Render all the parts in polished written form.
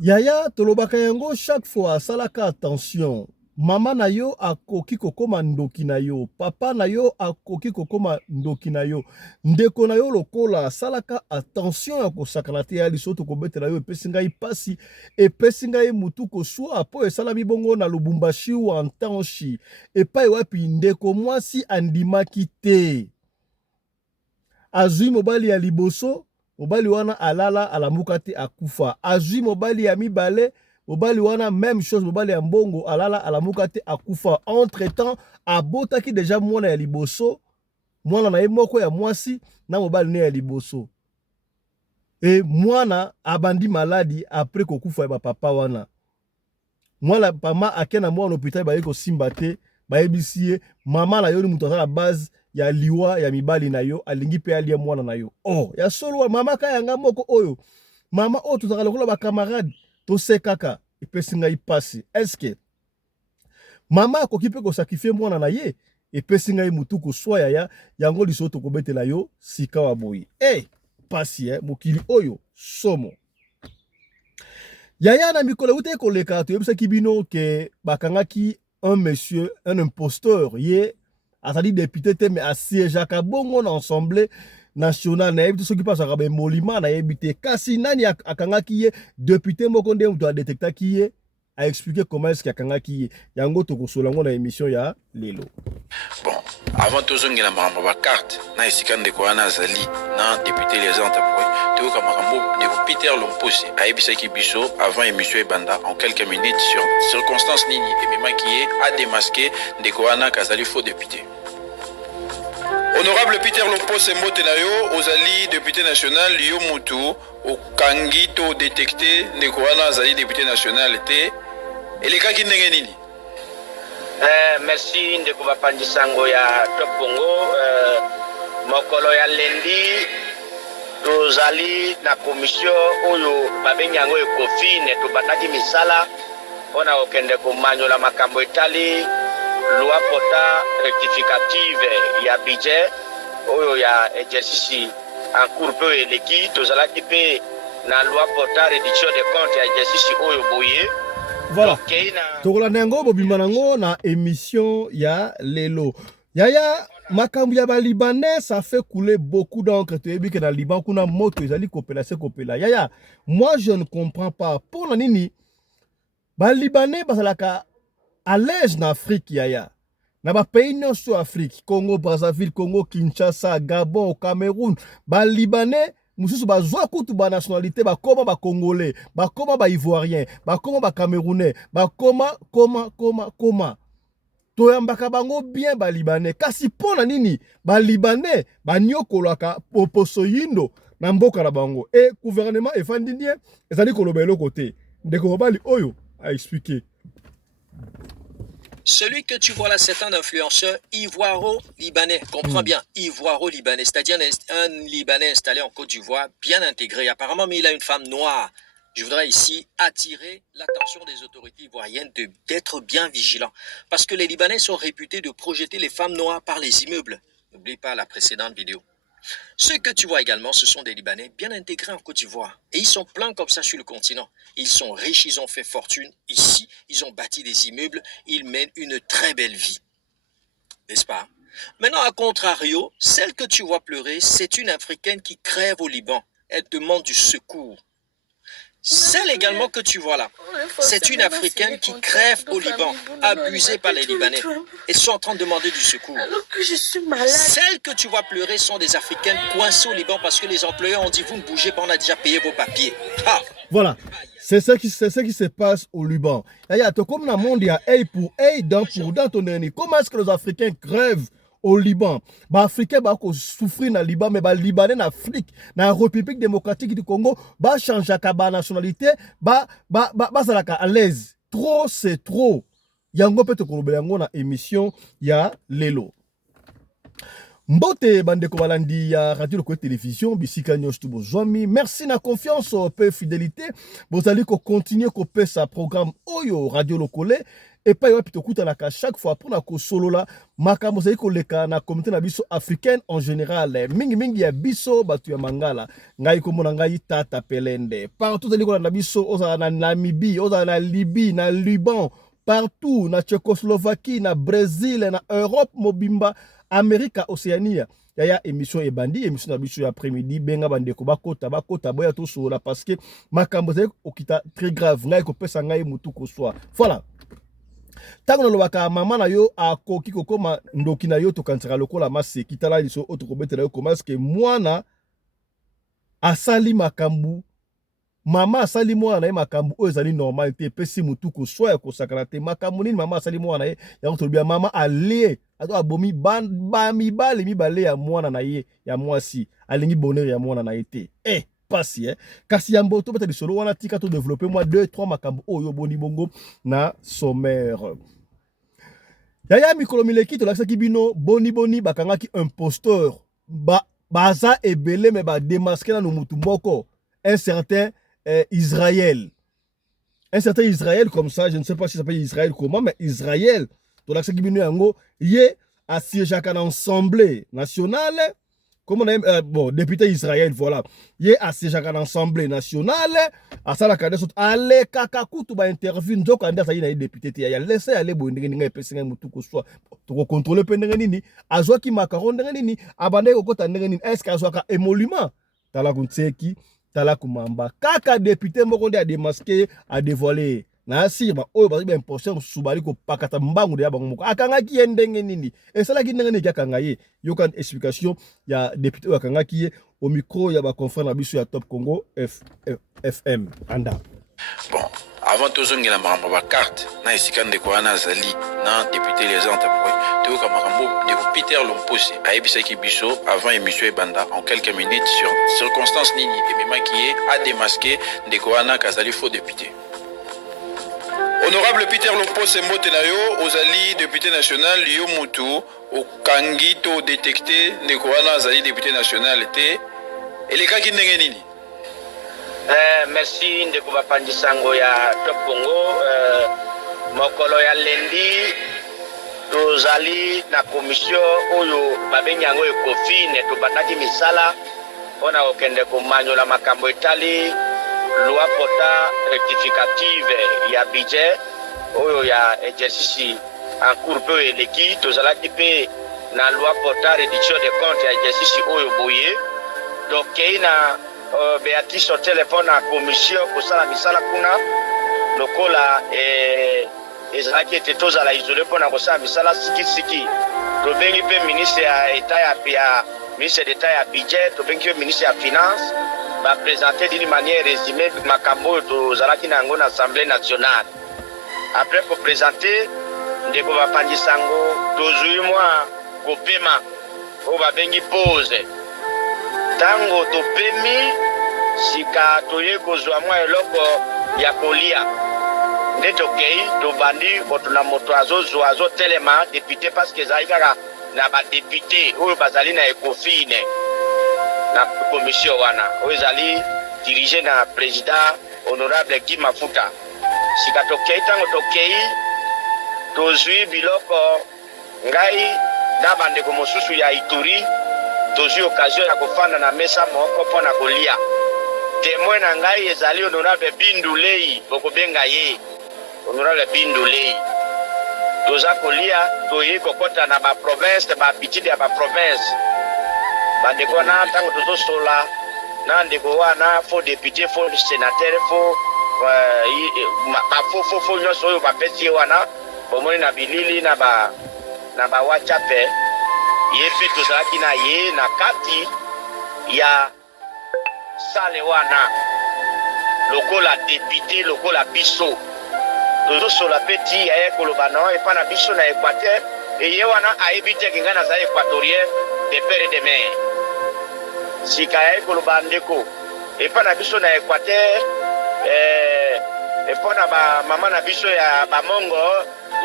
Yaya tolobaka yango chaque fois salaka attention. Mama na yo akoki kokoma ndoki na yo, papa na yo akoki kokoma ndoki na yo, ndeko na yo lokola salaka attention ya kosakana te ya lisoto kobetela yo epesi ngai pasi, epesi ngai mutu koswa po esalami bongo na Lubumbashi ou en Tanshi epai wapi ndeko mwasi andimaki te. Azui mobali ya liboso, mobali wana alala alamuka te akufa. Azui mobali ya mibale, mobali wana même chose, mobali ya mbongo alala alamuka te akufa. Entre temps abotaki déjà mwana ya liboso, mwana na ye moko ya mwasi na mobali ne ya liboso. Et mwana abandi maladi après kokufa ya papa wana. Mwana pama akena mwana hôpital ba yeko simba te, ba yebisi ye mama na yo ni mutu na base ya liwa ya mibali na yo alingi pe alia mwana na yo. Oh, ya solo mama ka yanga moko oyo. Mama o tozaka lokola ba camarade to sekaka epesi ngai pasi. Est-ce que mama akoki pe ko sacrifier mwana na ye epesi ngai mutu ko soya ya yango lisoto ko betela yo sika wa boyi. Pasi mokili oyo somo. Yaya na mikolo ute koleka to yebisa kibino ke bakangaki un monsieur, un imposteur, ye azali député te mais asiégeaka bongo na assemblée nationale na yebi soki pasaka be molima na yebi te kasi nani akangaki ye député moko nde mutu adétectaki ye a expliqué comment est-ce akangaki ye yango tokosola ngo na émission ya lelo. Bon, avant tozongela makambo ba carte na esika ndeko wana azali na député les antaboué toyoka makambo ndeko Peter Lomposi ayebisaki biso avant émission ebanda en quelques minutes sur circonstances nini ememaki ye a démasqué ndeko wana kazali faux député. Honorable Peter Lomposi mbote na yo ozali député national yo mutu okangi to détecté ndeko wana azali député national te elekaki ndenge nini? Merci ndeko bapandi sango ya Topongo mokolo ya lendi tozali na commission oyo babengi yango ekofine tobataki misala mpona kokende komanyola makambo etali loi pota rectificative ya budget oyo ya exercice en cours pe eleki tozalaki pe na loi pota réduction de compte ya exercice oyo boye. Voilà. Tokolanda yango bobimba nango na émission ya lelo. Yaya makambo ya ba libanais ça fait couler beaucoup d'encre. Tu yebi que na Liban kuna moto ezali kopela se kopela. Yaya, moi je ne comprends pas. Pour na nini ba libanais bazalaka à l'aise na Afrique yaya. Na ba pays nyonso Afrique, Congo Brazzaville, Congo Kinshasa, Gabon, Cameroun, ba libanais mususu bazwa kutu ba nationalité bakoma ba congolais bakoma ba ivoirien bakoma ba camerounais bakoma koma toyambaka bango bien ba libanais kasi pona nini ba libanais banyokolaka poposo yindo na mboka na bango et gouvernement efandi ndie ezali koloba eloko te ndeko mobali oyo a expliqué. Celui que tu vois là, c'est un influenceur ivoiro-libanais. Comprends bien, ivoiro-libanais, c'est-à-dire un Libanais installé en Côte d'Ivoire, bien intégré apparemment, mais il a une femme noire. Je voudrais ici attirer l'attention des autorités ivoiriennes d'être bien vigilants. Parce que les Libanais sont réputés de projeter les femmes noires par les immeubles. N'oublie pas la précédente vidéo. Ceux que tu vois également, ce sont des Libanais bien intégrés en Côte d'Ivoire. Et ils sont pleins comme ça sur le continent. Ils sont riches, ils ont fait fortune. Ici, ils ont bâti des immeubles. Ils mènent une très belle vie. N'est-ce pas? Maintenant, à contrario, celle que tu vois pleurer, c'est une Africaine qui crève au Liban. Elle demande du secours. Celle également que tu vois là, c'est une Africaine qui crève au Liban, abusée par les Libanais, et sont en train de demander du secours. Alors que je suis malade. Celles que tu vois pleurer sont des Africaines coincées au Liban parce que les employeurs ont dit vous ne bougez pas, on a déjà payé vos papiers. Ah. Voilà, c'est ce qui se passe au Liban. Comme dans le monde, il y a œil pour œil, dent pour dent. Comment est-ce que les Africains crèvent au Liban? Les Africains souffrent dans le Liban, mais les Libanais en Afrique, dans la République démocratique du Congo, changent la nationalité, à l'aise. Trop, c'est trop. Yango peut te na émission ya lelo. Mbote bandeko balandi ya radio Lokoye télévision bisika nyos tu bozwami. Merci na confiance pe fidélité. Bozali ko continuer ko pesa programme oyo radio Lokoye et pas wapi tokutanaka chaque fois pour na ko solo la makambo zali ko leka na communauté na biso africaine en général mingi ya biso batu ya mangala ngai ko mona ngai Tata Pelende partout zali ko na biso oza na Namibie oza na Libye na Liban partout na Tchécoslovaquie na Brésil na Europe mobimba Amerika Océania yaya émission ebandi émission na biso après-midi benga bandeko bakota boya to sola parce que makambo zali okita très grave ngai ko pesa ngai mutu ko soir voilà. Tango na lobaka mama na yo akoki kokoma ndoki na yo tokansaka lokola maseki tala liso otokobetela yo koma que mwana asali makambu mama asali mwana na ye makambu oyo ezali normal te pesi mutu ko soya ko sakana te makambu nini mama asali mwana na ye ya tolobia mama alie ato abomi ba mibale ya mwana na ye ya mwasi alingi bonheur ya mwana na ye te pasi kasi yambo to beta lisolo wana tika to développer moi 2-3 makambo oyo boni bongo na sommaire yaya mikolo mileki to lakisa kibino boni bakangaki imposteur baza ebele me ba démasquer na mutu moko un certain Israël comme ça je ne sais pas si ça s'appelle Israël comment mais Israël to lakisa kibino yango ye assiégeaka na assemblée nationale. Comme on a bon, député Israël, voilà. Il a siégé à l'Assemblée nationale. À ça, la cadette, allez, kakakutu, ba interview, donc, on a dit, député, il a laissé aller, bon, il a pesé un moutou, soit, pour contrôler, pendenini, à joie qui macaron, denini, abandé au côté, est-ce qu'à joie qu'à émolument, talakunseki, talakumamba, kaka député, mokonde a démasqué, a dévoilé. Na sirba oyo bazi ba imposteur subali ko pakata mbangu ya bango moko akanga ki endenge nini et cela ki ndenge ki akanga ye yoka explication ya député akanga ki au micro ya ba confrère na biso ya Top Congo FM anda bon avant tozongela makambo ba carte na esika ndeko wana azali na député les antapoy toyoka makambo ndeko Peter Lomposi ayebisaki biso avant émission ebanda en quelques minutes sur circonstances nini ememaki ye a démasqué ndeko wana kazali faux député. Honorable Peter Lomposi Mbotenayo, Ozali, député national, Yo Moutou, au Kangito détecté, Nekouana Azali, député national, était. Et les cas qui n'ont nini? Merci, Ndekouba Pandisango ya Top Congo, Mokolo ya Lendi, Ozali, na commission, Oyo, Babenyango et Kofi, Netoubataki Misala, on a aucun de Komanyo la Makambo Italie. Loi pota rectificative ya budget oyo ya exercice en cours peu eleki tozalaki pe na loi pota réduction de compte ya exercice oyo boye donc na Béatrice au téléphone à commission kosala misala kuna lokola ezalaki ete tozala isolé mpona kosala misala sikisiki tobengi pe ministre ya état ya ministre d'état ya budget tobengi pe ministre ya finance va présenter d'une manière résumée makambo to zalaki na ngo na Assemblée nationale. Après pour présenter ndeko bapangi sango tozui mwa kopema o babengi pause. Tango topemi sika toye kozwa mwa eloko ya kolia. Ndeto kei to bandi otuna moto azo telema député parce que zaikaka na ba député oyo bazali na ekofine. Na commission wana ozali dirigé na président honorable Guy Mafuta sika tokei tango tokei tozwi biloko ngai na bandeko mosusu ya Ituri tozwi occasion ya kofanda na mesa moko mpona kolia témoin na ngai ezali honorable Bindulei bokobenga ye honorable Bindulei toza kolia toyi kokota na ba province ba petite ya ba province bandeko na tango tozosola na ndeko wana faux député faux sénateur faux faux nyonso oyo bapesi wana bomoni na bilili na ba WhatsApp ye pe tozalaki na ye na kati ya sale wana lokola député lokola biso tozosola peti ya ekoloba no epa na biso na Équateur ye wana ayebi te kinga na za équatorien de père et de mère sika ya ekoloba ndeko epa na biso na Équateur epa na ba mama na biso ya bamongo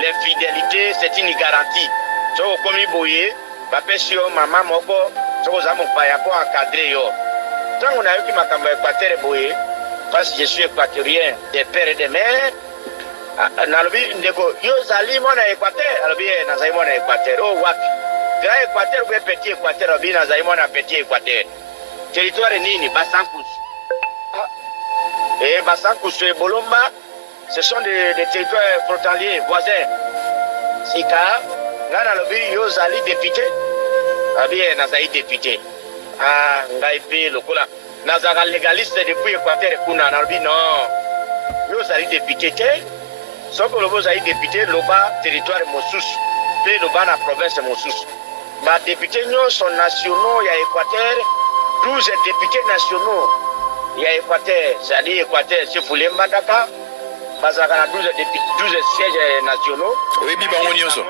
l'infidélité c'est une garantie soko komi boye bapesi yo mama moko soko za mopaya po encadrer yo tango nayoki makambo ya Équateur boye parce que je suis équatorien de père et de mère nalobi ndeko yo zali mwana Équateur alobi nazali mwana Équateur oh wapi grand Équateur ou petit Équateur alobi nazali mwana petit Équateur territoire nini Basankusu et Basankusu et Bolomba ce sont des territoires frontaliers voisins sika nga nalobi yo zali député alobi nazali député ngai pe lokola nazaka légaliste depuis Équateur kuna nalobi non yo zali député te soki olobi ozali député loba territoire mosusu mpe loba na province mosusu badéputé nyonso nationaux ya Équateur 12 députés nationaux ya Équateur zali Équateur sifule mbandaka bazalaka na 12 sièges nationaux oyebi bango nyonso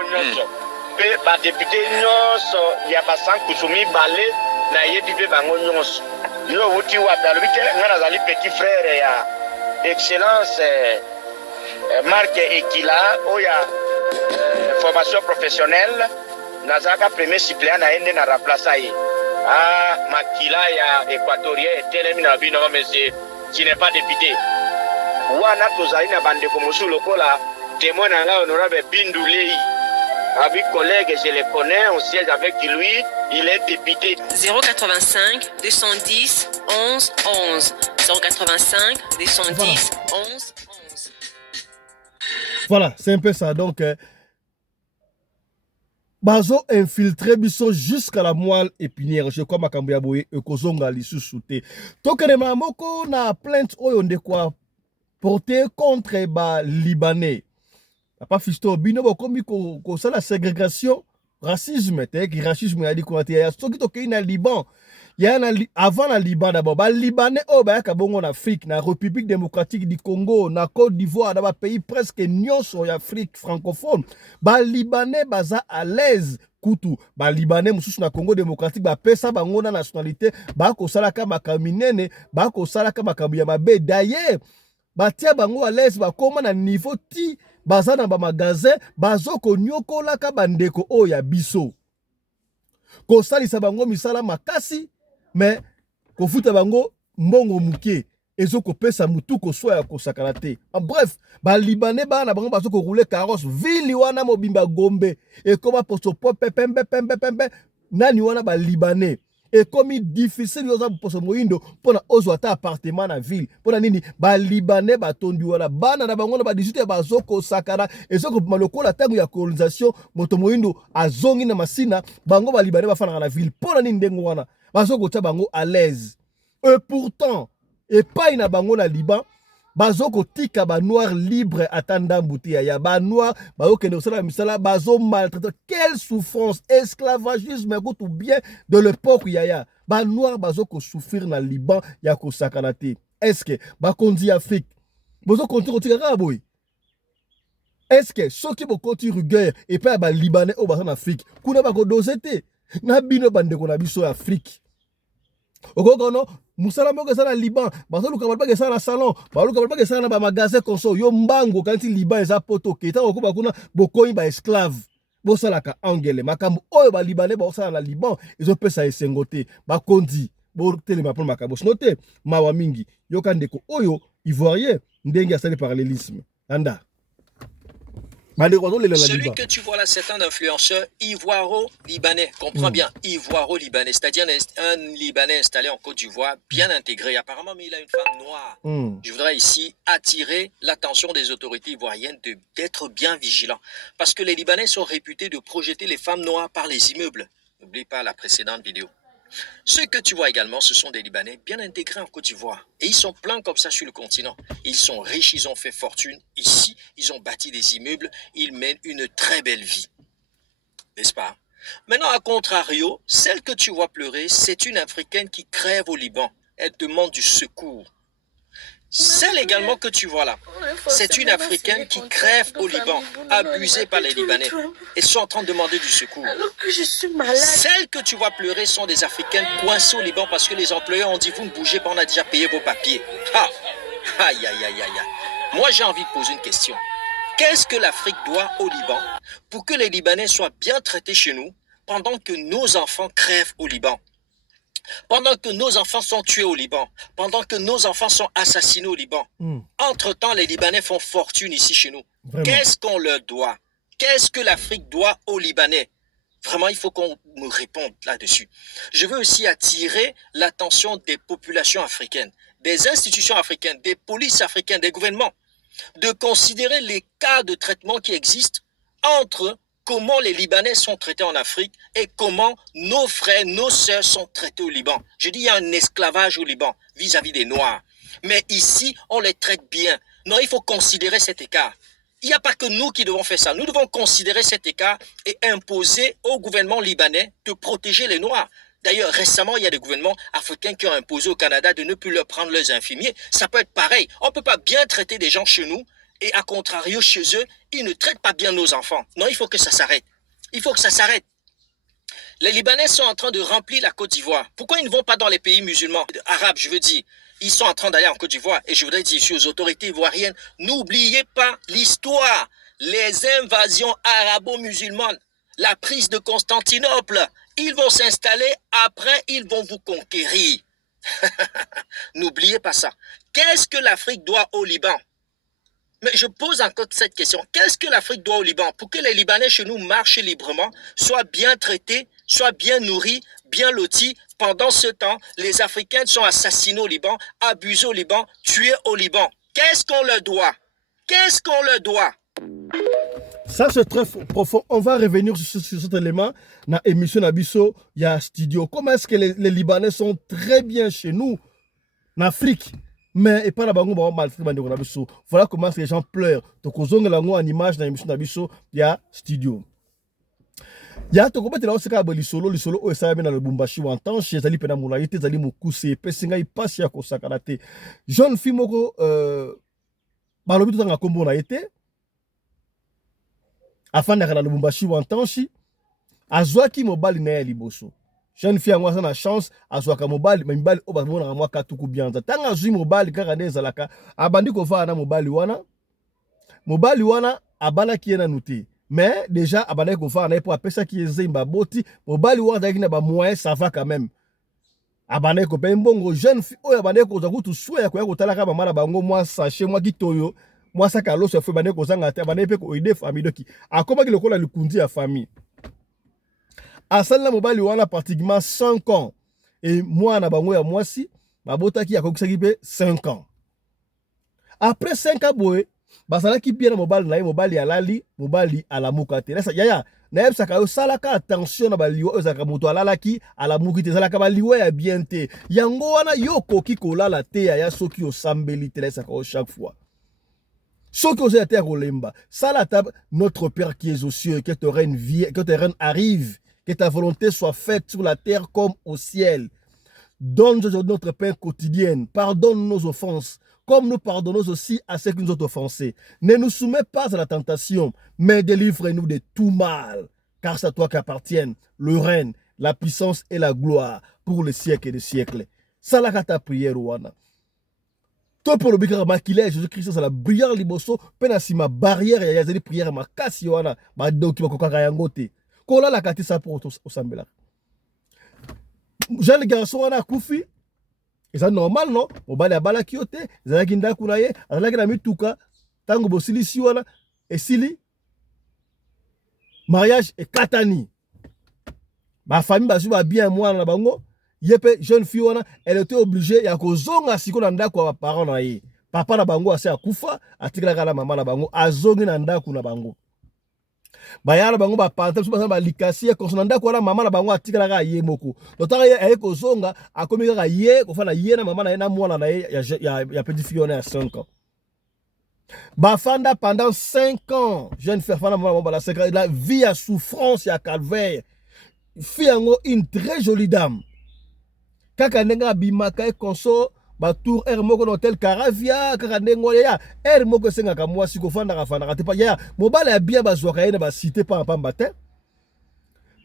mpe badéputé nyonso ya Basankusu mibale nayebi mpe bango nyonso yo outi wapi alobi te nga nazali petit frère ya excellence Marc Ekila oya formation professionnelle nazaka premier suppléant na ende na remplaça ye makila ya équatorien etelemi na bino monsieur qui n'est pas député wana tozali na bandeko mosusu lokola témoin na ngai honorable Bindu Lei avec collègue je le connais on siège avec lui il est député 085 210 11 11 085 210 11 11. Voilà, c'est un peu ça. Donc, bazo infiltré biso jusqu'à la moelle épinière. Je crois makambo ya boye ekozonga lisusu te. Tokenema moko na plainte oyo ndekwa porté contre ba libanais. Pas fisto bino bokomi ko sala ségrégation, racisme, ki racisme ya di ko ya soki tokei na Liban. Avant la Liban d'abord, ba Libanais oh ba ka bongo na Afrique, na République démocratique du Congo, na Côte d'Ivoire, dans ba pays presque nyonso ya Afrique francophone, ba Libanais baza à l'aise kutu, ba Libanais mususu na Congo démocratique ba pesa bango na nationalité, ba ko salaka makaminene, ba ko salaka makabuya mabe. D'ailleurs, ba tia bango à l'aise ba koma na niveau ti baza na ba magasin, bazo ko nyokola ka bandeko o ya biso. Ko salisa bango misala makasi. Mais kofuta bango mbongo muke ezo kopesa mutu ko soya ko sakalate. En bref, ba libanais ba na bango bazo ko rouler carrosse vili wana mobimba Gombe et koma poso pembe nani wana ba libanais et comme difficile yoza poso moindo pona ozo ata appartement na ville pona nini ba libanais ba tondi wana bana na bango na ba 18 bazo ko sakana ezo ko malokola tangu ya colonisation moto moindo azongi na masina bango ba libanais ba fana na ville pona nini ndengo wana bazo kotia bango à l'aise. Et pourtant, et pas ina bango na Liban, bazo kotika ba noir libre atanda mbutia ya ba noir bazo kende osala misala bazo maltraité. Quelle souffrance, esclavagisme ou bien de l'époque yaya. Ba noir bazo ko souffrir na Liban ya ko sakanate. Est-ce que ba kondi Afrique bazo konti kotika boy? Est-ce que ceux qui vont continuer guerre et pas ba libanais au bas en Afrique, kuna ba ko dosete na bino bandeko na biso Afrique. Okokono musala moko sana Liban, baso luka balba sana na salon, ba luka balba sana na ba magasin konso yo mbango kanti Liban eza poto keta okoba kuna bokoyi ba esclave. Bo salaka angele makambo oyo ba libanais ba osala na Liban, ezo pesa esengote, ba kondi, bo telema pour makambo. Sinote mawa mingi, yo kandeko oyo ivoirien ndenge asali parallélisme. Anda. Celui que tu vois là, c'est un influenceur ivoiro-libanais. Comprends bien, ivoiro-libanais, c'est-à-dire un Libanais installé en Côte d'Ivoire, bien intégré apparemment, mais il a une femme noire. Je voudrais ici attirer l'attention des autorités ivoiriennes d'être bien vigilants. Parce que les Libanais sont réputés de projeter les femmes noires par les immeubles. N'oublie pas la précédente vidéo. Ceux que tu vois également, ce sont des Libanais bien intégrés en Côte d'Ivoire. Et ils sont pleins comme ça sur le continent. Ils sont riches, ils ont fait fortune ici. Ils ont bâti des immeubles. Ils mènent une très belle vie. N'est-ce pas? Maintenant, à contrario, celle que tu vois pleurer, c'est une Africaine qui crève au Liban. Elle demande du secours. Celle également que tu vois là, c'est une Africaine qui crève au Liban, abusée par les Libanais, et sont en train de demander du secours. Celles que tu vois pleurer sont des Africaines coincées au Liban parce que les employeurs ont dit vous ne bougez pas, on a déjà payé vos papiers. Aïe, aïe, aïe, aïe, aïe. Moi j'ai envie de poser une question. Qu'est-ce que l'Afrique doit au Liban pour que les Libanais soient bien traités chez nous pendant que nos enfants crèvent au Liban? Pendant que nos enfants sont tués au Liban, pendant que nos enfants sont assassinés au Liban, entre-temps, les Libanais font fortune ici chez nous. Qu'est-ce qu'on leur doit? Qu'est-ce que l'Afrique doit aux Libanais? Vraiment, il faut qu'on me réponde là-dessus. Je veux aussi attirer l'attention des populations africaines, des institutions africaines, des polices africaines, des gouvernements, de considérer les cas de traitement qui existent entre comment les Libanais sont traités en Afrique et comment nos frères, nos sœurs sont traités au Liban. Je dis, il y a un esclavage au Liban vis-à-vis des Noirs. Mais ici, on les traite bien. Non, il faut considérer cet écart. Il n'y a pas que nous qui devons faire ça. Nous devons considérer cet écart et imposer au gouvernement libanais de protéger les Noirs. D'ailleurs, récemment, il y a des gouvernements africains qui ont imposé au Canada de ne plus leur prendre leurs infirmiers. Ça peut être pareil. On ne peut pas bien traiter des gens chez nous et à contrario, chez eux, ils ne traitent pas bien nos enfants. Non, il faut que ça s'arrête. Il faut que ça s'arrête. Les Libanais sont en train de remplir la Côte d'Ivoire. Pourquoi ils ne vont pas dans les pays musulmans, arabes, je veux dire? Ils sont en train d'aller en Côte d'Ivoire. Et je voudrais dire ici aux autorités ivoiriennes, n'oubliez pas l'histoire, les invasions arabo-musulmanes, la prise de Constantinople. Ils vont s'installer, après ils vont vous conquérir. N'oubliez pas ça. Qu'est-ce que l'Afrique doit au Liban? Mais je pose encore cette question. Qu'est-ce que l'Afrique doit au Liban pour que les Libanais chez nous marchent librement, soient bien traités, soient bien nourris, bien lotis? Pendant ce temps, les Africains sont assassinés au Liban, abusés au Liban, tués au Liban. Qu'est-ce qu'on leur doit? Qu'est-ce qu'on leur doit? Ça, c'est très profond. On va revenir sur cet élément dans l'émission Nabiso, il y a studio. Comment est-ce que les Libanais sont très bien chez nous, en Afrique? Mais et pas la bango ba maltraité bandeko Nabiso. Voilà comment les gens pleurent. Donc aux ongles lango en image dans l'émission Nabiso, il y a studio. Il y a tout comme là c'est lisolo o ça na Lubumbashi en temps chez Zali pena mula yete Zali mukuse pesinga ipasi ya kosakana te. Jeune fille moko balobi tout nga kombo na yete. Afin de la Lubumbashi en temps chi azwaki mobali na ya liboso. Jeune fille a na chance azwaka mobali mais mobali o ba mona mwa katuku bianza. Tanga zui mobali kaka neza laka abandi ko va na mobali wana abala ki na nuté. Mais déjà abanda ko fa na pour appeler ça qui est zimba boti mobali wana ki na ba moyen ça va quand même. Abanda ko pe mbongo jeune fille o abanda ko za kutu soya ko ya ko talaka ba mala bango moi sachet moi kitoyo moi ça kalo se fait bande ko zanga te abanda pe ko aider famille doki akoma ki lokola likundi ya famille. Asala mobali wana pratiquement 5 ans et moi na bango ya mwasi babota ki akokisaki pe 5 ans. Après 5 ans boy basala ki bien mobali na mobali alali mobali alamuka te lesa yaya na yebsa ka salaka attention na baliwo ezaka moto alalaki alamuki te salaka baliwo ya bien te yango wana yoko ki kolala te ya soki osambeli te lesa ka chaque fois soki oza te kolemba sala ta notre Père qui est aux cieux, que ton règne arrive, que ta volonté soit faite sur la terre comme au ciel. Donne-nous notre pain quotidien, pardonne nos offenses comme nous pardonnons aussi à ceux qui nous ont offensés. Ne nous soumets pas à la tentation, mais délivre-nous de tout mal, car c'est à toi qu'appartiennent le règne, la puissance et la gloire pour les siècles et les siècles. Ça la ta prière wana. Toi pour le bikara makile Jésus-Christ ça la prière liboso pena si ma barrière ya zeli prière makasi wana ba doki ba kokaka yango te. Kola la kati ça pour osambela. Jeune garçon wana kufi. Et ça normal non mobali abala kiote zalaki ndaku na ye azalaki na mituka tango bosili si wana esili mariage et katani ma famille bazu ba bien moi na bango yepe jeune fille wana elle était obligée ya kozonga siko na ndaku ba parents na ye papa na bango ase akufa atikala na mama na bango azongi na ndaku na bango bayala bango ba panta so ba likasi ya konsonanda ko na mama na bango atikala ka ye moko lotaka ye ay ko zonga akomi ka ye ko fana ye na mama na ye na mwana na ye ya petit fille on a 5 ans ba fanda pendant 5 ans jeune fille fana mama ba la 5 ans la vie à souffrance ya calvaire fille ngo une très jolie dame kaka nenga bimaka e konso ba tour air moko no hotel Caravia kaka ndengo ya air moko senga ka mwasi ko fanda ka fanda ka te pa ya mobala ya bien bazwaka ye na ba cité pa pamba te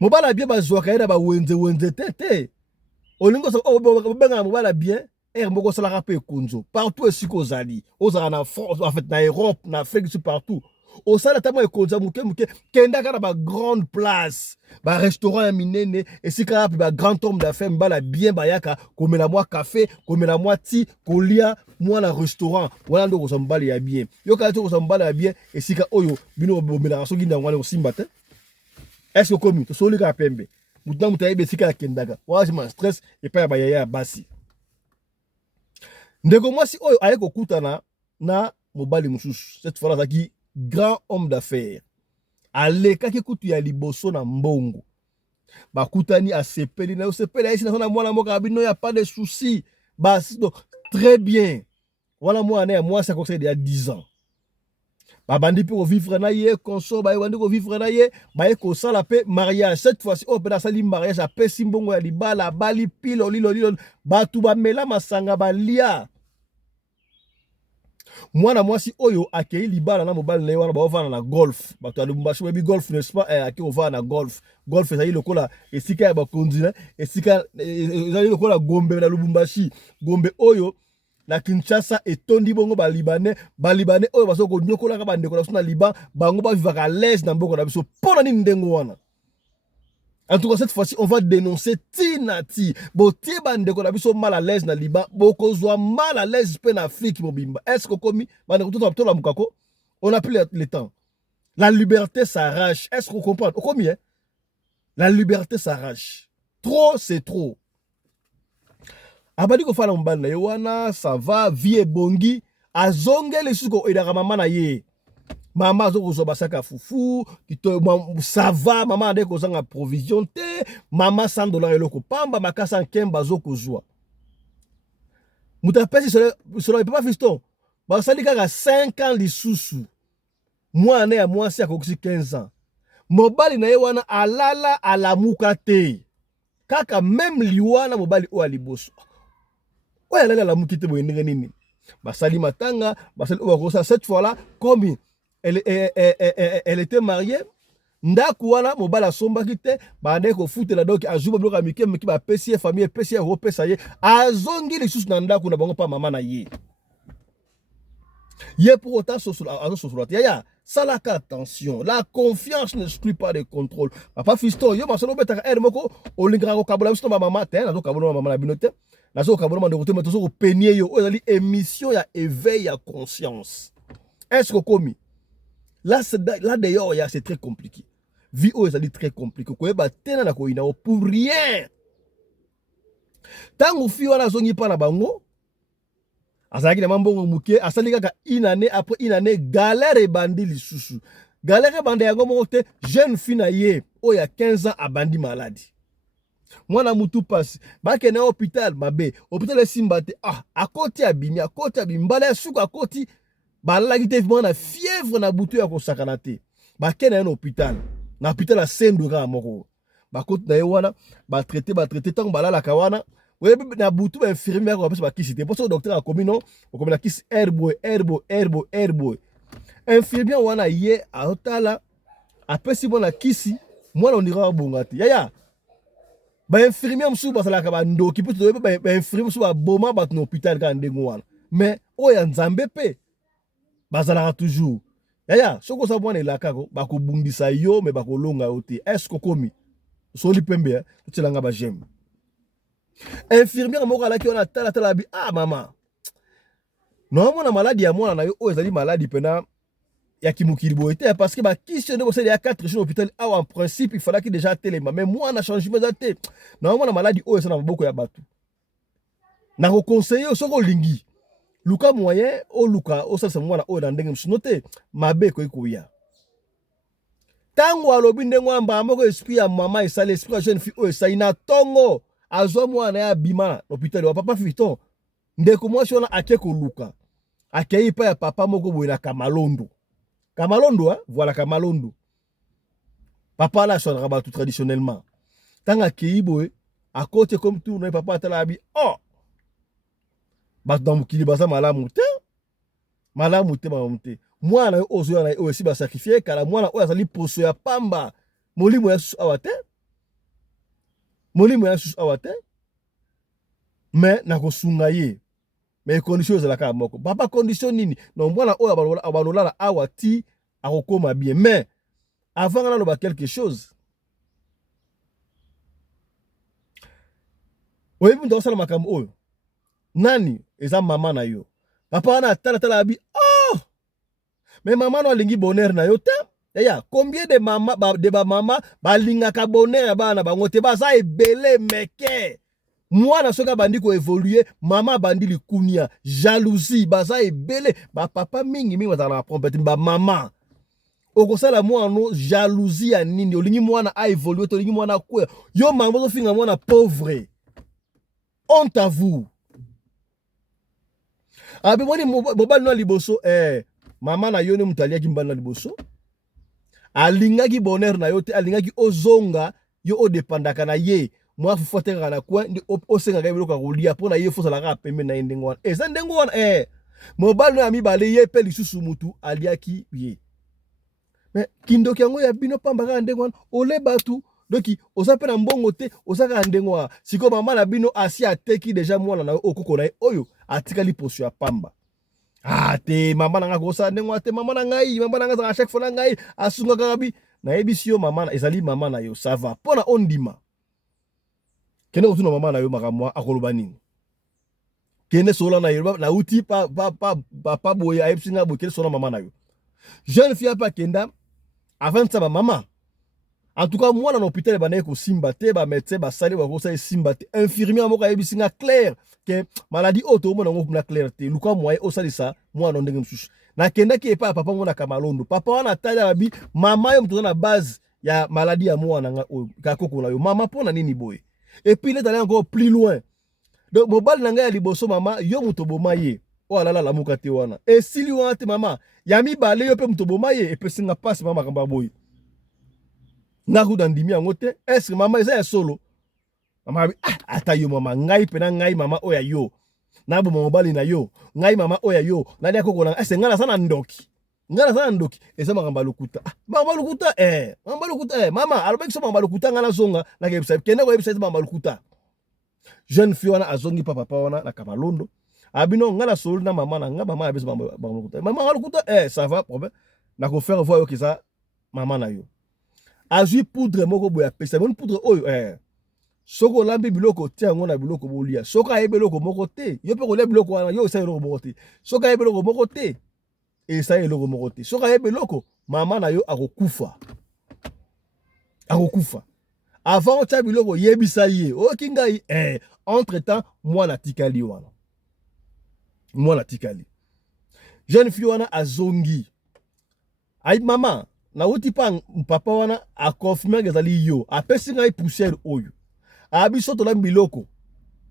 mobala ya bien bazwaka ye na ba wenze te olingo so benga mobala bien air moko sala ka pe konzo partout esiko zali ozala na France en fait na Europe na Afrique partout Au sala tamo ekonza muke muke kenda kana ba grande place, ba restaurant ya minene et si kana ba grand homme d'affaires mbala bien bayaka komela moi café, komela moi ti, kolia moi na restaurant, wala ndo ko mbala ya bien. Yo kana to ko mbala ya bien et si ka oyo bino bomela so ginda ngwana osimba te. Est-ce que comme to soli ka pembe. Mutan mutaye si ka kendaga. Wa ma stress et pa ba ya basi. Ndeko mwasi oyo aye ko kutana na mobali mususu. Cette fois là qui grand homme d'affaires. Aleka ki kutu ya liboso na mbongo. Bakutani asepeli na osepeli ici na mwana moka bino ya pas de souci. Basi donc très bien. Voilà moi ça conseille il y a 10 ans. Babandi pour vivre na ye consort ba bandi ko vivre na ye ba ko sala pe mariage cette fois-ci oh pena sali mariage a pe simbongo ya libala bali pilo lilo batu ba mela masanga balia. Mwana mwasi oyo akei libala na mobali na wana ba ovana na golf bato ya Lubumbashi webi golf n'est-ce pas akei ovana na golf ezali lokola esika ya bakonzi esika ezali lokola Gombe na Lubumbashi Gombe oyo na Kinshasa etondi bongo balibane oyo baso ko nyokola ka bandeko na Liban bango ba vivaka à l'aise na mboko na biso pona ni ndengo wana. En tout cas, cette fois-ci, on va dénoncer Tinati. Botie bandeko na biso mal à l'aise na Liban, boko zwa mal à l'aise en Afrique mobimba. Est-ce que komi bandeko to la mukako? On a plus le temps. La liberté s'arrache. Est-ce qu'on comprend? Komi hein? La liberté s'arrache. Trop c'est trop. Abadi ko fala mbala na yowana, ça va vie bongi, azongele suko edaka mama na ye. Maman zo ko basaka fufu, kito ça va maman ande ko zanga provision te, maman $100 eloko pamba makasa nkemba zo ko zwa. Muta pesi cela pas fiston. Ba sali kaka 5 ans lisusu. Moi ne ya moi si akokusi 15 ans. Mobali na ye wana alala alamuka te. Kaka même liwana mobali o aliboso. Oya alala alamuki te boyendenge nini. Basali matanga, basali o cette fois là comme elle était mariée. Ndaku wana mobala sombaki te bande ko futela donc ajuba bloka mike miki ba pesi famille pesi repesa ye azongi lisusu na ndaku na bango pa mama na ye. Ye pour autant sosola ya salaka attention, la confiance n'exclut pas de contrôle. Papa fiston yo masolo betaka moko olingra ko kabola biso mama te na zo kabola mama na binote na zo kabola de côté mais to ko penier yo ezali émission ya éveil ya conscience. Est-ce que komi là d'ailleurs c'est très compliqué. Vie oh ça dit très compliqué. Ko eba tena na ko ina pour rien. Tango fi wana zongi pa na bango. Azaki na mambongo muke asali kaka une année après une année galère et bandi lisusu. Galère bandi yango moko te jeune fille na ye o ya 15 ans abandi maladie. Mwana mutu passe ba ke na hôpital mabe hôpital esimba te akoti abimi mbala suka akoti balaki te na fièvre na butu ya kosakana te. Ba ke na hôpital na hôpital a Saint-Domingue moko. Ba koti na ye wana ba traiter tant balala kawana. Oui, na butu ba infirmière ko ba kisi te. Parce que docteur a commis non, o commis la kisi herbo. Infirmière wana ye a otala apesi bona kisi, moi on dira bongati. Ya. Ba infirmière msu ba sala ka ba ndoki pe to ba infirmière msu ba boma ba na hôpital ka ndengo wana. Mais oya nzambe pe bazala toujours. Ya, soko sa bwana elaka ko ba ko bundisa yo me ba ko longa ote. Est-ce que komi soli pembe tselanga ba j'aime. Infirmière moko alaki ona tala bi mama non mona maladie ya mwana na yo o ezali maladie pena ya kimukiri boite parce que ba question de il y a 4 jours hôpital en principe il fallait que déjà telema mais moi na changement zate non mona maladie o ezana maboko ya batu na ko conseiller soko lingi luka moyen o luka o sasa mwana o na ndenge msinote mabe ko ikuya tango alobi ndengo amba moko esprit ya mama esale esprit ya jeune fille o esai na tongo azo mwana ya bima l'hôpital wa papa fiton ndeko mwasi wana ake ko luka akei pa ya papa moko boye na Kamalondo voilà Kamalondo papa la sonra ba tout traditionnellement tanga akei boye à côté comme tout no papa atala bi ba dans kili baza malamu te mwana ozo na o si ba sacrifier kala mwana o azali poso ya pamba molimo ya awate mais na kosunga ye mais condition za la ka moko papa condition nini no mwana oyo abalola awati akokoma bien. Mais avant on a quelque chose. Oyebi ndo sala makambo oyo. Nani eza mama na yo. Papa wana tala abi. Oh! Mais maman no alingi bonheur na yo te. Yaya, combien de mama de ba mama balingaka bonheur bana bango te baza ebele meke. Mwana soka bandi ko évoluer, mama bandi likunia, jalousie, baza ebele, ba papa mingi bazala prompete ba mama. Okosala mwana jalousie ya nini, olingi mwana a évoluer, to olingi mwana kwa. Yo mama zo finga mwana pauvre. Honte à vous. Abi mwani mobali no liboso mama na yo ne mutalia ki mbana liboso. Alingaki bonheur na yo te, alingaki ozonga yo odepandaka na ye. Moi fufoteka na kwa ndi osenga ka biloko kolia pona ye fosala ka pembe na ndengo wana. Eza ndengo wana mobali no ami bale ye pe lisusu mutu aliaki ye. Mais kindoki yango ya bino pamba ka ndengo wana ole batu doki oza na mbongo te ozaka ndengo wana. Siko mama na bino asi ateki deja mwana na okoko na oyo atikali poso ya pamba. Ah te mama na nga kosa ndengo te mama na ngai mama na nga à chaque fois na ngai asunga kabi na yebi yo mama na ezali mama na yo ça va pona ondima. Kene otuna mama na yo makamwa akoloba nini. Kene sola na yo na uti pa boya ayipsinga bo kene sola mama na yo. Jeune fille pa kenda avant ça ba mama. En tout cas moi na hôpital ba na ko simba te ba médecin ba sali ba ko sa simba te infirmier mo ka yebisinga clair que maladie auto mo na ngo na clair te luka moye o sali sa moi na ndenge msusu. Na kenda ki pa papa mo na kamalondo. Papa wana tala bi mama yo mtu na base ya maladie ya mwana nga ka koko na yo. Mama pona nini boy. Et puis il est allé encore plus loin. Donc mobile nanga ya liboso mama yo mutoboma ye. Oh là là la mukate wana. Et si li wana te mama yami bale yo pe mutoboma ye et puis singa passe mama kamba boy. Ngaku dandimi yango te. Est-ce que mama eza solo? Mama ata yo mama ngai pe na ngai mama oya yo. Na bo mobile na yo. Ngai mama oya yo. Na dia koko na ese ngala sana ndoki. Ngala sana ndoki. Eza makamba lukuta. Mama lukuta mama lukuta mama alobeki so mama lukuta ngala zonga na kebisa kende ko ebisa mama lukuta. Jeune fille wana azongi papa wana na kamalondo. Abino ngala solo na mama na nga mama abisa mama lukuta. Mama lukuta ça va problème. Na ko faire voir yo kiza mama na yo. Azui poudre moko boya pesa bon poudre oyo soko lambi biloko tia ngo na biloko bolia. Soka yebe biloko moko te. Yo pe ko le biloko wana yo sa biloko moko te. Soka yebe biloko moko te. Et ça est biloko moko te. Soka yebe biloko mama na yo akokufa. Akokufa. Avant tia biloko yebisa ye. O kingai entre-temps moi na tikali wana. Moi na tikali. Jeune fille wana azongi. Ay mama na uti pa papa wana a confirmer gezali yo. Apesi ngai poussière oyo. Abi soto la biloko.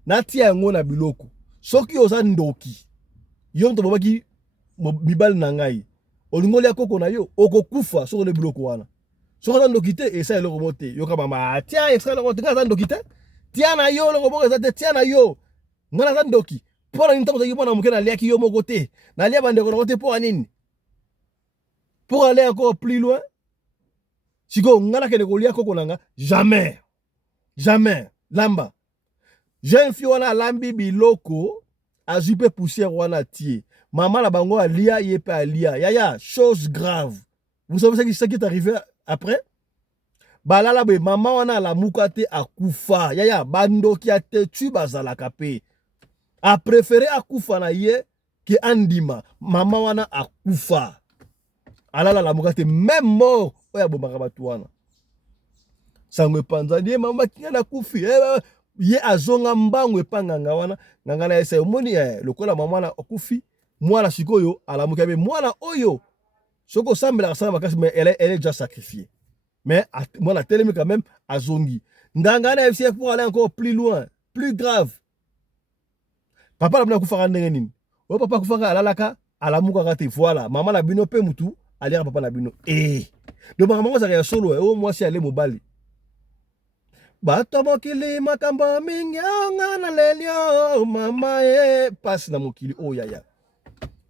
Na tia yango na biloko. Soki oza ndoki. Yo mto babaki mibali na ngai. Olingoli akoko na yo okokufa soko le biloko wana. Soko za ndoki te esa eloko mote. Yo ka mama tia esa eloko te za ndoki te. Tia na yo eloko moko za te tia na yo. Ngana za ndoki. Pona nita ko mona mukena liaki yo moko te. Na lia bande ko te pour nini? Pour aller encore plus loin. Siko ngana kene ko lia koko nanga jamais. Jamais. Lamba. Jeune fille wana lambi biloko azupe poussière wana tie. Maman la bango alia yepe alia. Yaya, chose grave. Vous savez ce qui est arrivé après? Balala be maman wana la mukate akufa. Yaya, bando ki ate tu bazala kape. A préféré akufa na ye que andima. Maman wana akufa. Alala la mukate même mort. Oya bomaka batu wana. Sangwe panzanie mama kina kufi ye azonga mbango epanganga wana nganga ese omoni lokola mama na okufi mwana sikoyo alamuka be mwana oyo soko sambela sana makasi mais elle est déjà sacrifiée mais mwana telemi quand même azongi nganga na ese pour aller encore plus loin plus grave papa la bina kufa ndenge nini o papa kufa alalaka alamuka kate voilà mama na bino pe mutu aliaka papa na bino donc mama ça ya solo o moi si aller mobali bato mokili makambo mingi ngana lelio mama passe na mokili o yaya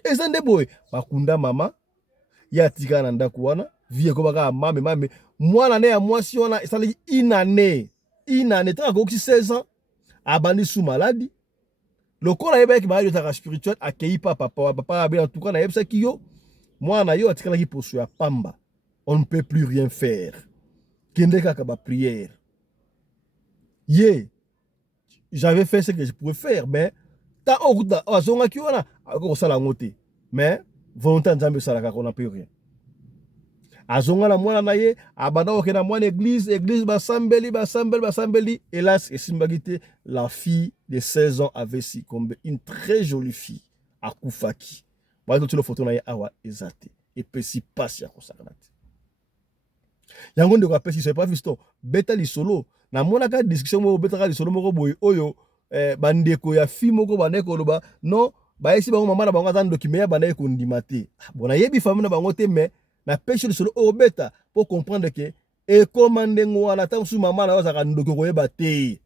ezande boy bakunda mama ya tika na ndaku wana vie ko baka mame mwana ne ya mwasi wana esali inane tant ko 16 ans abandi sous maladie lokola yeba ki ba yo ta spirituel akei papa abela en tout cas na yebsa ki yo Moi, na yo atikala ki poso ya pamba. On ne peut plus rien faire. Kende kaka ba prière. J'avais fait ce que je pouvais faire, mais ta okuta azonga ki wana ako sala ngote. Mais volonté nzambe sala kaka on n'a plus rien. Azonga la mwana na ye abanda okena mwana église basambeli hélas esimbagite la fille de 16 ans avait succombé, une très jolie fille akufaki. Ba to le photo na ye awa ezate et pesi passe ya kosakanate. Yango ndeko apesi c'est pas fisto beta li solo na mona ka discussion mo beta ka li solo moko boy oyo bandeko ya fi moko bandeko loba non ba esi bango mama na bango atando kimeya banda ko ndima te bona yebi famille na bango te mais na pêche li solo o beta pour comprendre que e commande ngwana ta su mama na ozaka ndoko ko yeba te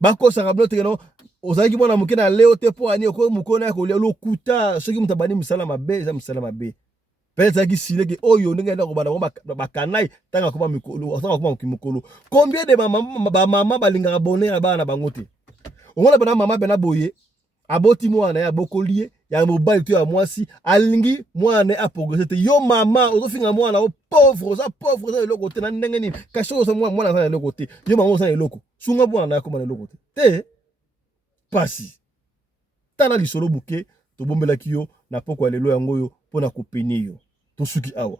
bako saka blote no ozaki mwana muke na leo te po ani ko mukona ko le lokuta soki mutabani misala mabe za misala mabe. Peut-être que si les oyo ndenge na ko ba kanai tanga ko ba mikolo tanga ko ba mikolo combien de mama balinga bonheur ba na bangote on bana mama bena boye aboti mwana ya bokolie ya mobile to ya mwasi alingi mwana a progresser te yo mama ozofinga mwana o pauvre za le côté na ndenge ni kasho so mwana za le côté yo mama za le loko sunga mwana ko na le côté te pasi tala lisolo buke to bombela kiyo na poko lelo yango yo pona ko penir to suki awa.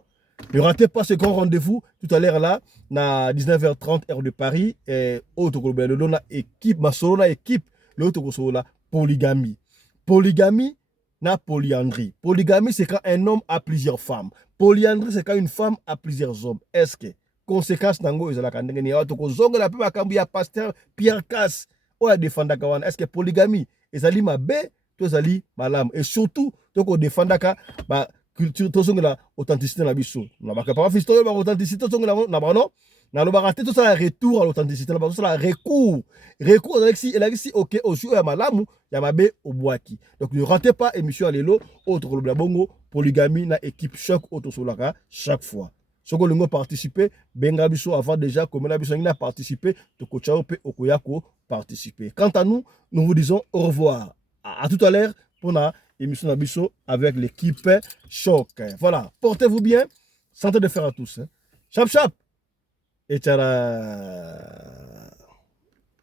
Ne ratez pas ce grand rendez-vous tout à l'heure là na 19h30 heure de Paris et autre ko le na équipe ma solo na équipe l'autre ko solo la polygamie. Polygamie na polyandrie. Polygamie c'est quand un homme a plusieurs femmes. Polyandrie c'est quand une femme a plusieurs hommes. Est-ce que conséquence nango ezala ka ndenge ni auto ko zonga la pe makambu ya pasteur Pierre Casse oya defendaka wana. Est-ce que polygamie ezali mabe to ezali malamu et surtout to ko defendaka ba culture to zonga la authenticité na biso. Na ba pas fisto ba authenticité to zonga na ba non na lo ba raté tout ça retour à l'authenticité na ba tout ça recours Alexis OK aussi ya malamu ya mabe obwaki. Donc ne ratez pas émission alelo autre ko bongo polygamie na équipe choc auto solaka chaque fois. Soko lingo participer benga biso avant déjà comme la biso na participer to ko chao pe okoyako participer. Quant à nous, nous vous disons au revoir. À tout à l'heure pour la émission Nabiso avec l'équipe Choc. Voilà, portez-vous bien, santé de fer à tous. Chap chap et tchara.